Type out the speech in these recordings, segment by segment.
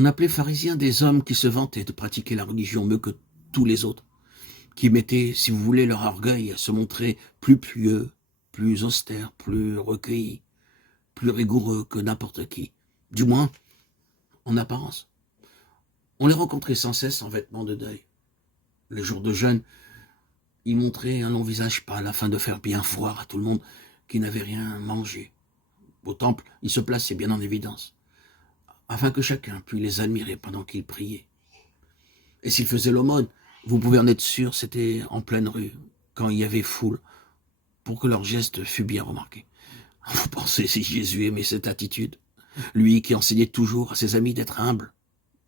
On appelait pharisiens des hommes qui se vantaient de pratiquer la religion mieux que tous les autres, qui mettaient, si vous voulez, leur orgueil à se montrer plus pieux, plus austères, plus recueillis, plus rigoureux que n'importe qui, du moins en apparence. On les rencontrait sans cesse en vêtements de deuil. Les jours de jeûne, ils montraient un long visage pâle afin de faire bien voir à tout le monde qui n'avait rien mangé. Au temple, ils se plaçaient bien en évidence, afin que chacun pût les admirer pendant qu'ils priaient. Et s'ils faisaient l'aumône, vous pouvez en être sûr, c'était en pleine rue, quand il y avait foule, pour que leur geste fût bien remarqué. Vous pensez si Jésus aimait cette attitude? Lui qui enseignait toujours à ses amis d'être humbles,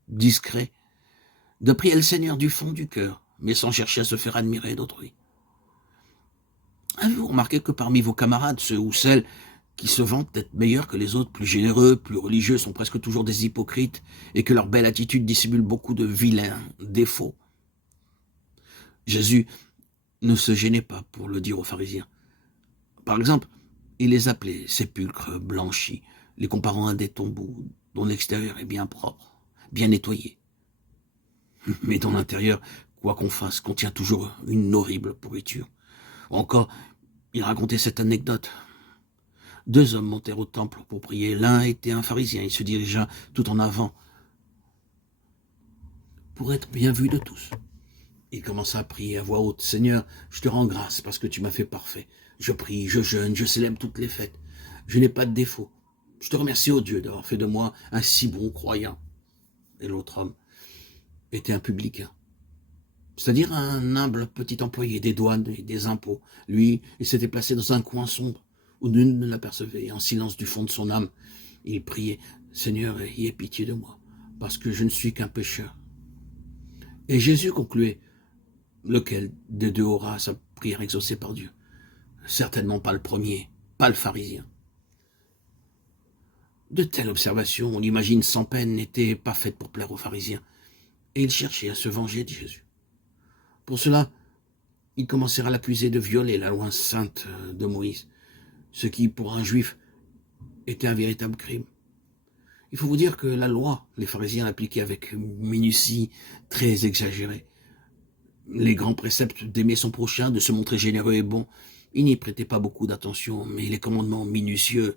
discrets, de prier le Seigneur du fond du cœur, mais sans chercher à se faire admirer d'autrui. Avez-vous remarqué que parmi vos camarades, ceux ou celles qui se vantent d'être meilleurs que les autres, plus généreux, plus religieux, sont presque toujours des hypocrites, et que leur belle attitude dissimule beaucoup de vilains défauts? Jésus ne se gênait pas pour le dire aux pharisiens. Par exemple, il les appelait sépulcres blanchis, les comparant à des tombeaux dont l'extérieur est bien propre, bien nettoyé, mais dont l'intérieur, quoi qu'on fasse, contient toujours une horrible pourriture. Ou encore, il racontait cette anecdote. 2 hommes montèrent au temple pour prier. L'un était un pharisien, il se dirigea tout en avant pour être bien vu de tous. Il commença à prier à voix haute. « Seigneur, je te rends grâce parce que tu m'as fait parfait. Je prie, je jeûne, je célèbre toutes les fêtes. Je n'ai pas de défaut. Je te remercie, ô Dieu, d'avoir fait de moi un si bon croyant. » Et l'autre homme était un publicain, c'est-à-dire un humble petit employé des douanes et des impôts. Lui, il s'était placé dans un coin sombre où nul ne l'apercevait. Et en silence du fond de son âme, il priait « Seigneur, ayez pitié de moi, parce que je ne suis qu'un pécheur. » Et Jésus concluait « Lequel des 2 aura sa prière exaucée par Dieu? Certainement pas le premier, pas le pharisien. » De telles observations, on l'imagine sans peine, n'étaient pas faites pour plaire aux pharisiens, et ils cherchaient à se venger de Jésus. Pour cela, ils commencèrent à l'accuser de violer la loi sainte de Moïse, ce qui, pour un juif, était un véritable crime. Il faut vous dire que la loi, les pharisiens l'appliquaient avec une minutie très exagérée. Les grands préceptes d'aimer son prochain, de se montrer généreux et bon, ils n'y prêtaient pas beaucoup d'attention, mais les commandements minutieux,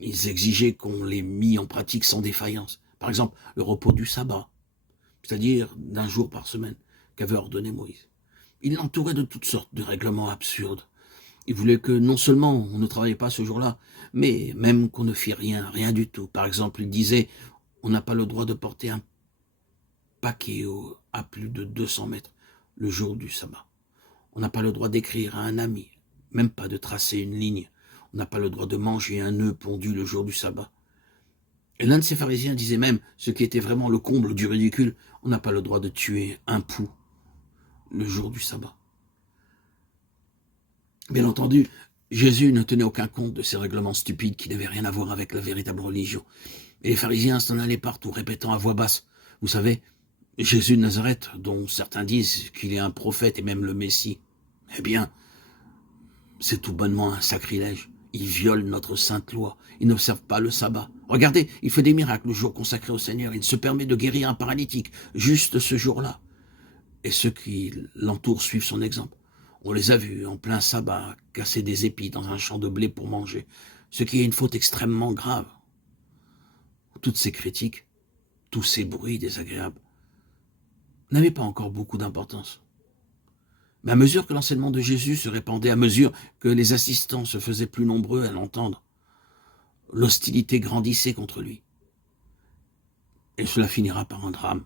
ils exigeaient qu'on les mît en pratique sans défaillance. Par exemple, le repos du sabbat, c'est-à-dire d'un jour par semaine, qu'avait ordonné Moïse. Il l'entourait de toutes sortes de règlements absurdes. Il voulait que non seulement on ne travaillait pas ce jour-là, mais même qu'on ne fît rien du tout. Par exemple, il disait, on n'a pas le droit de porter un paquet à plus de 200 mètres le jour du sabbat. On n'a pas le droit d'écrire à un ami, même pas de tracer une ligne. On n'a pas le droit de manger un œuf pondu le jour du sabbat. Et l'un de ces pharisiens disait même, ce qui était vraiment le comble du ridicule, on n'a pas le droit de tuer un pou le jour du sabbat. Bien entendu, Jésus ne tenait aucun compte de ces règlements stupides qui n'avaient rien à voir avec la véritable religion. Et les pharisiens s'en allaient partout, répétant à voix basse, vous savez, Jésus de Nazareth, dont certains disent qu'il est un prophète et même le Messie, eh bien, c'est tout bonnement un sacrilège. Il viole notre sainte loi. Il n'observe pas le sabbat. Regardez, il fait des miracles le jour consacré au Seigneur. Il se permet de guérir un paralytique, juste ce jour-là. Et ceux qui l'entourent suivent son exemple. On les a vus en plein sabbat casser des épis dans un champ de blé pour manger, ce qui est une faute extrêmement grave. Toutes ces critiques, tous ces bruits désagréables, n'avaient pas encore beaucoup d'importance. Mais à mesure que l'enseignement de Jésus se répandait, à mesure que les assistants se faisaient plus nombreux à l'entendre, l'hostilité grandissait contre lui. Et cela finira par un drame.